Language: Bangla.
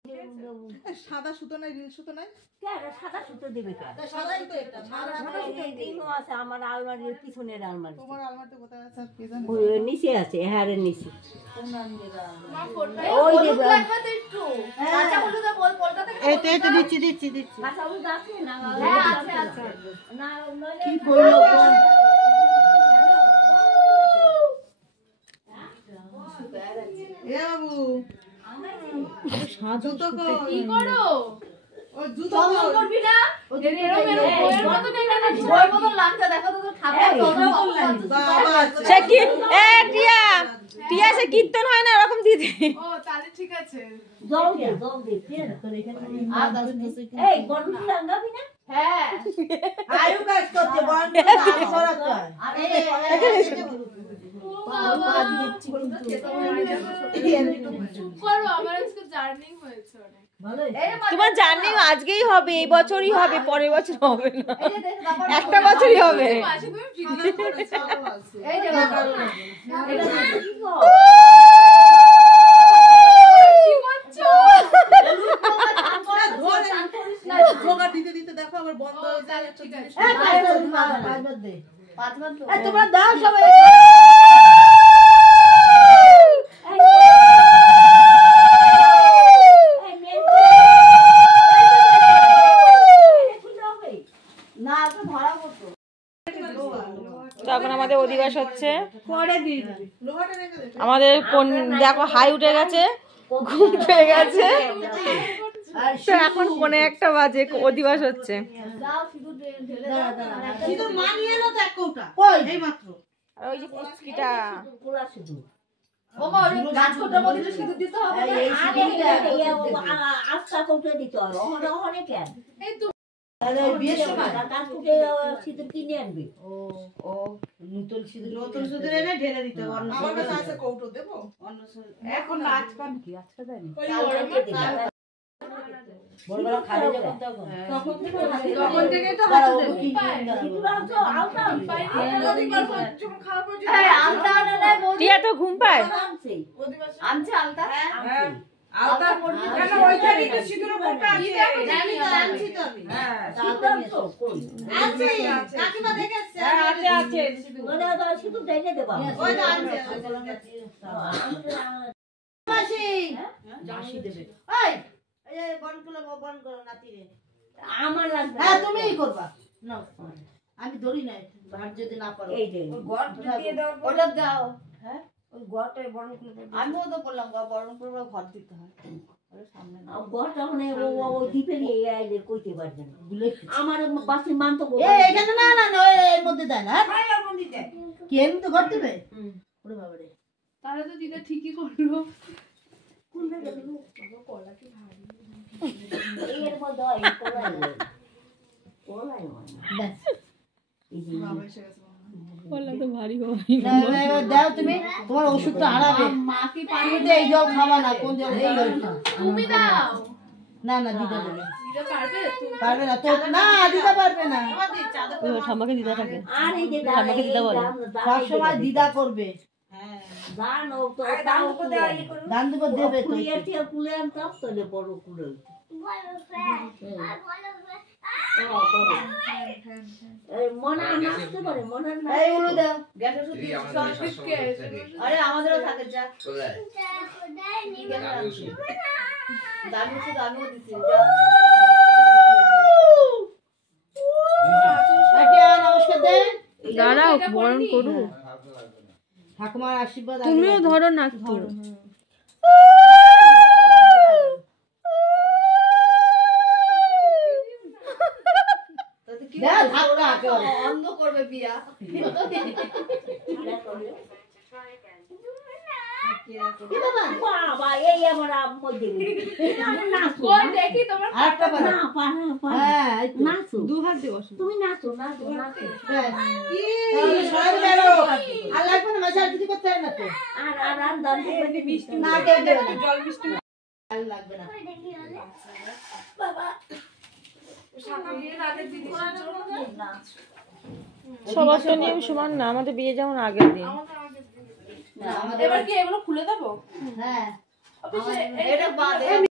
সাদা সুতো নাই, রিল সুতো নাই। সাদা সুতো দেবে কেন? সাদাই তো এটা। আছে আমার আলমারির পিছনের আলমারি। তোমার আলমারিতে কোথায় আছে কে জানে? ওই নিচে আছে, হ্যারের নিচে। ওই দেব একটু। আচ্ছা বলো তো কলকাতা থেকে। এই তো দিচ্ছি। আচ্ছা ওই আছে না? হ্যাঁ আছে। না কি কইলো? এ বাবু জুতো কি করো? ও জুতো করবি না? কত টাকা লাগছে? ওই মত লাগছে দেখো তো ঠাকুর বাবা সে কি টিয়া সে কীর্তন হয় না এরকম দিদি। ও তাহলে ঠিক আছে। জল দে ফের করে এখানে। আর দাও এই বড় লাগাবি না? হ্যাঁ আয়ু কাজ করতে বড় আগে সরাতে হয়। আরে বাবা দিচ্ছি কিন্তু করো আমার আজকে জার্নি হয়েছে অনেক ভালো। তোমার জার্নি আজকেই হবে, এই বছরই হবে, পরের বছর হবে না, একটা বছরই হবে। এই যে দিতে দেখো আবার বন্ধ হয়ে যায়। ঠিক আছে তোমরা দাও সবাই। তখন আমাদের অধিবাস হচ্ছে, আমাদের দেখো হাই উঠে গেছে, ঘুম পেয়ে গেছে, এখন 1:45 বাজে, অধিবাস হচ্ছে। ওই যে পুচকিটা সিঁদুর কিনে আনবি। নতুন সিঁদুর এনে ঢেলে দিতে হবে। আমার কাছে আছে কৌটো, দেবো এখন না, আজকে কি আজকে দেয়নি। বলবেলা খালি যখন তখন থেকে তো হাতে দেব। টিয়া তো ঘুম পায়। আনছে আলতা। হ্যাঁ আলতা পড়বি কেন? ওইখানেই তো সিঁদুর কোটা আছে। জানি তো, আনছি তো আমি। হ্যাঁ আছে কাকিমা দেখেছে। হ্যাঁ আছে সিঁদুর। ওটা তো সিঁদুর দেইনে দেবা। ওই তো আনছে। মাসি মাসি দেবে। এই এই বন করো নাতি রে। আমার লাগবে। হ্যাঁ তুমিই করবা। না আমি ধরি না, ভাত যদি না পারো। এই যে ঘর দিয়ে দাও, ওটা দাও। হ্যাঁ ওই ঘরটাই বরণ করে দাও। আমিও তো বললাম বরণ করে ঘর দিতে হয়। আরে সামনে ঘরটা মানে ওই দ্বীপে নিয়ে আইলে কইতে পারবে না। আমার বাসি মান তো এখানে না না এর মধ্যে দেয় না। হ্যাঁ এর মধ্যে দেয়। কি এর মধ্যে ঘর দিবে? ওরে বাবা রে, তাহলে তো দিদা ঠিকই করলো। কোন জায়গায় দিল? কলা কি ভারী। এর মধ্যে এই কলাই ব্যাস এই যে বাবা এসে গেছে। বললাম তো ভারী হবে। না দাও তুমি, তোমার ওষুধটা হারাবে। মা কি পানি দে, এই জল খাবা না, কোন জল? এই জল তুমি দাও। না না দিদা দেবে। দিদা পারবে না তো, না দিদা পারবে না। ও ঠাম্মাকে দিদা থাকে। আর এই যে ঠাম্মাকে দিদা বলে। সব সময় দিদা করবে। হ্যাঁ দান ও তো দান উপর দান দিব দেবে তো। কুলিয়াটি কুলে আনতাম তাহলে বড় কুলে মনে নাচতে পারে, মনে না। এই উলো দাও, গ্যাসের ওষুধ দিচ্ছি। আরে আমাদেরও থাকে যা। দান ওষুধ আমিও দিচ্ছি যা। নমস্কার দে। দাঁড়াও বরণ করু। ঠাকুমার আশীর্বাদ। তুমিও ধরো না একটু। অন্ধ করবে বিয়া। বাবা এই আমার মধ্যে দেখি তোমার আরেকটা না হ্যাঁ নাচো, দু হাত দিয়ে বসো। তুমি নাচো নাচো নাচো। কি সবাই বেরো। আর লাগবে না, মাঝে আর কিছু করতে হয় না তো। আর আর আর দাম দিতে মিষ্টি না কে দেবে না, জল মিষ্টি আর লাগবে না। বাবা সবার তো নিয়ম সমান না, আমাদের বিয়ে যেমন আগের দিন। এবার কি এগুলো খুলে দেবো? হ্যাঁ এটা বাদে